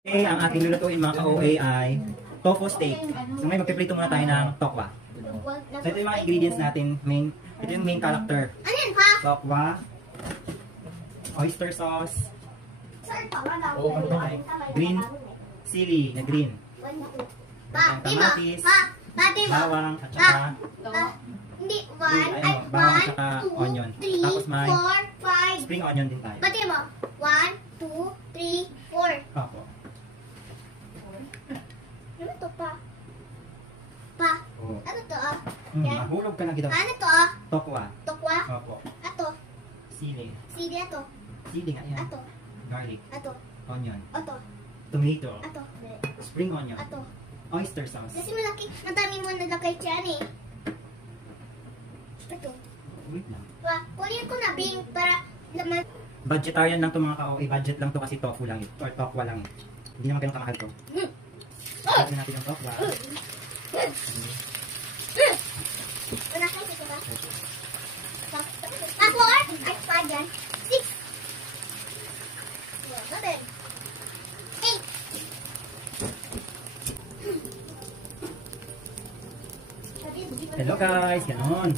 Okay, ang ating lulutuin mga ka-OA ay tofu steak. So ngayon magpiprito muna tayo ng tokwa. So ito yung mga ingredients natin. Ito yung main character. Ano yan pa? Tokwa, oyster sauce, green chili na green, kamatis, bawang at saka hindi, bawang at saka onion. Tapos may 4, 5. spring onion din tayo. Pati mo? 1, 2, 3, 4. Opo. Ano to pa? Pa? Oh. Ano to ah? Mahulog ka na gito. Ano to ah? Tokwa. Tokwa? Opo. Ato? Sili. Sili ato? Sili nga yan. Ato? Garlic. Ato? Onion. Ato? Tomato. Ato? Spring onion. Ato? Oyster sauce. Kasi malaki, madami mo nalagay dyan eh. Ito. Wait lang. Kunin ko na Bing para laman. Budgetarian lang to mga ka-OA. Budget lang to kasi tofu lang ito. Or tokwa lang. Hindi naman ganun kamahal to. Lagyan natin yung tokwa. Wala kayo dito ba? 4? Ay, 5 yan. 6. 7. 8. Hello guys, ganon.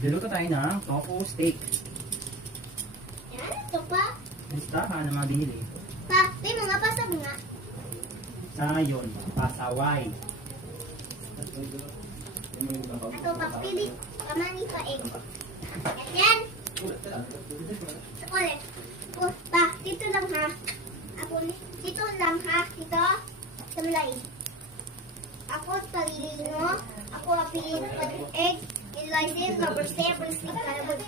Magluluto tayo ng tofu steak. Yan, ito pa. Listahan ng mga binili. Pa, may mga pasab nga. Sayon, pasaway. Ito pa, pili. Kamani pa eh. Yan. Ako ulit. Pa, dito lang ha. Ako, dito lang ha. Dito. Sa malay. Ako, talino. Ako, pili egg. Eliza, rubber stamp, stick, kalabot.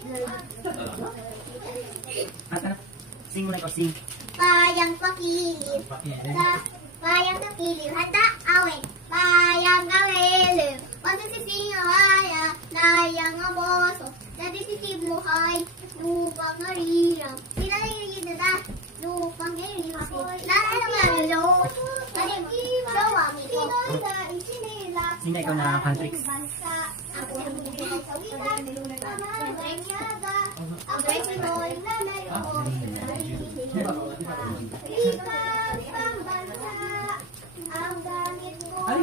At ano? Sing mo na ito, sing. Payang pakilim. Payang pakilim. Handa, awit. Payang kawilim. Pasisisingawaya. Layang aboso. Nadisisibuhay. Lupang hariram. Pinalagigid na na. Lupang hariram. Lalalo. Sawami ko. Sing na ikaw na country. Ako ang sa witan. Ang Pinoy na mayroon. Ibang pambansa. Ang gamit ko ay